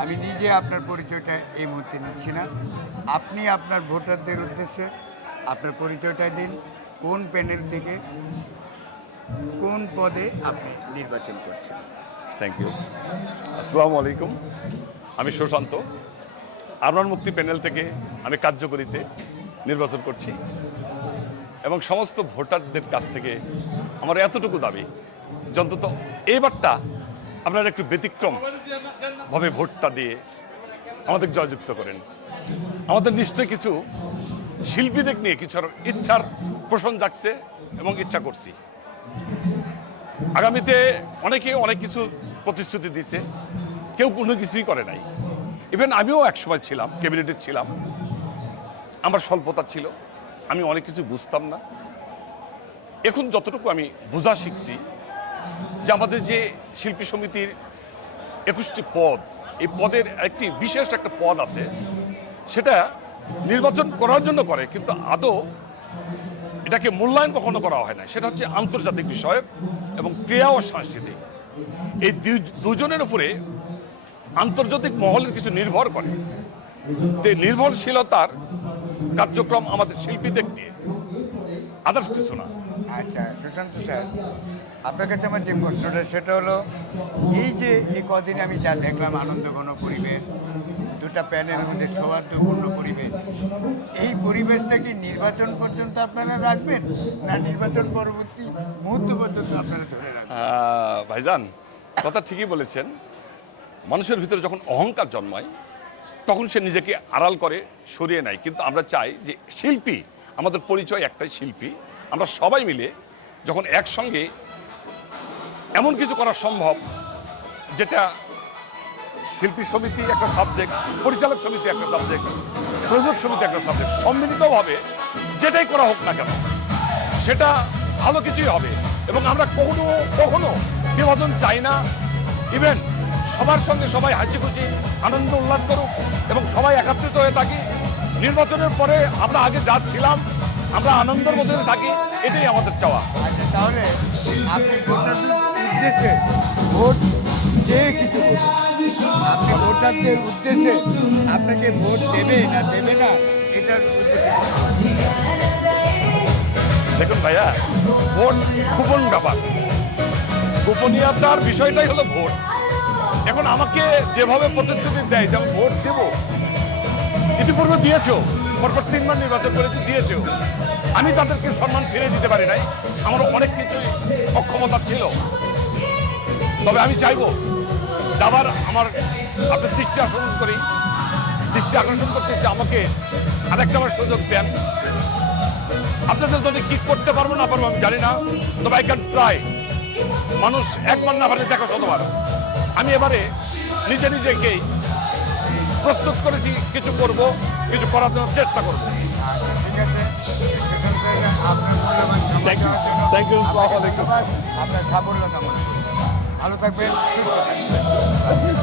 আমি নিজে আপনার পরিচয়টা এই মুহূর্তে নিচ্ছি না। আপনি আপনার ভোটারদের উদ্দেশ্যে আপনার পরিচয়টা দিন, কোন প্যানেল থেকে কোন পদে আপনি নির্বাচন করছেন। Thank you. আসসালামু আলাইকুম। আমি সুশান্ত, আরমান মুক্তি প্যানেল থেকে আমি কার্যকরীতে নির্বাচন করছি এবং সমস্ত ভোটারদের কাছ থেকে আমার এতটুকু দাবি যে অন্তত এইবারটা আপনারা একটু ব্যতিক্রমভাবে ভোটটা দিয়ে আমাদের জয়যুক্ত করেন। আমাদের নিশ্চয়ই কিছু শিল্পীদের নিয়ে কিছু ইচ্ছার পোষণ জাগছে এবং ইচ্ছা করছি। আগামীতে অনেকে অনেক কিছু প্রতিশ্রুতি দিছে, কেউ কোনো কিছুই করে নাই। ইভেন আমিও একসময় ছিলাম, ক্যাবিনেটে ছিলাম, আমার স্বল্পতা ছিল, আমি অনেক কিছু বুঝতাম না। এখন যতটুকু আমি বোঝা শিখছি যে আমাদের যে শিল্পী সমিতির 21টি পদ, এই পদের একটি বিশেষ একটা পদ আছে, সেটা নির্বাচন করার জন্য করে, কিন্তু আদৌ এটাকে মূল্যায়ন কখনো করা হয় না। সেটা হচ্ছে আন্তর্জাতিক বিষয় এবং ক্রিয়া ও সাংস্কৃতিক, এই দুজনের উপরে আন্তর্জাতিক মহলের কিছু নির্ভর করে। এই নির্ভরশীলতার কার্যক্রম আমাদের শিল্পীদের নিয়ে, আদার্স কিছু না। আচ্ছা সুশান্ত স্যার, আপনার কাছে আমার যে প্রশ্নটা সেটা হলো, এই যে এই কদিন আমি যা দেখলাম আনন্দঘন পরিবেশ, দুটা প্যানেলের মধ্যে সৌহার্দ্যপূর্ণ পরিবেশ, এই পরিবেশটা কি নির্বাচন পর্যন্ত আপনারা রাখবেন, না নির্বাচন পরবর্তী মুহূর্ত পর্যন্ত আপনারা ধরে রাখবেন? ভাইজান, কথা ঠিকই বলেছেন। মানুষের ভিতরে যখন অহংকার জন্মায় তখন সে নিজেকে আড়াল করে, সরিয়ে নেয়। কিন্তু আমরা চাই যে শিল্পী, আমাদের পরিচয় একটাই শিল্পী, আমরা সবাই মিলে যখন একসঙ্গে এমন কিছু করা সম্ভব যেটা শিল্পী সমিতি একটা সাবজেক্ট, পরিচালক সমিতি একটা সাবজেক্ট, প্রযোজক সমিতি একটা সাবজেক্ট, সম্মিলিতভাবে যেটাই করা হোক না কেন সেটা ভালো কিছুই হবে। এবং আমরা কখনো কখনো বিভাজন চাই না। ইভেন সবার সঙ্গে সবাই হাসি খুশি আনন্দ উল্লাস করুক এবং সবাই একাত্রিত হয়ে থাকি। নির্বাচনের পরে আমরা আগে যা ছিলাম আমরা আনন্দের মধ্যে থাকি, এটাই আমাদের চাওয়া। আচ্ছা, তাহলে আপনি ভোটারদের উদ্দেশ্যে ভোট চেয়ে কিছু বলুন। আপনি ভোটারদের উদ্দেশ্যে আপনাকে ভোট দেবে না দেবে না এটার উদ্দেশ্যে। দেখুন ভাইয়া, ভোট গোপন ব্যাপার, গোপনীয়তার বিষয়টাই হলো ভোট। এখন আমাকে যেভাবে প্রতিশ্রুতি দেয় যে আমি ভোট দেব, ইতিপূর্বে দিয়েছো, পরপর 3 বার নির্বাচন করেছি, দিয়েছো, আমি তাদেরকে সম্মান ফিরে দিতে পারি নাই। আমার অনেক কিছুই অক্ষমতা ছিল। তবে আমি চাইবো আবার আমার আপনার দৃষ্টি আকর্ষণ করতে যে আমাকে আরেকটা আমার সুযোগ দেন। আপনাদের যদি কি করতে পারবো না পারবো আমি জানি না, তবে আই ক্যান ট্রাই। মানুষ একবার না পারলে দেখো শতবার। আমি এবারে নিজেকেই প্রস্তুত করেছি, কিছু করব, কিছু করার জন্য চেষ্টা করবো। ঠিক আছে, আপনার মূল্যবান সময় দেওয়ার জন্য থ্যাংক ইউ। আসসালামু আলাইকুম। আপনার সাফল্য কামনা। ভালো থাকবেন, সুস্থ থাকবেন।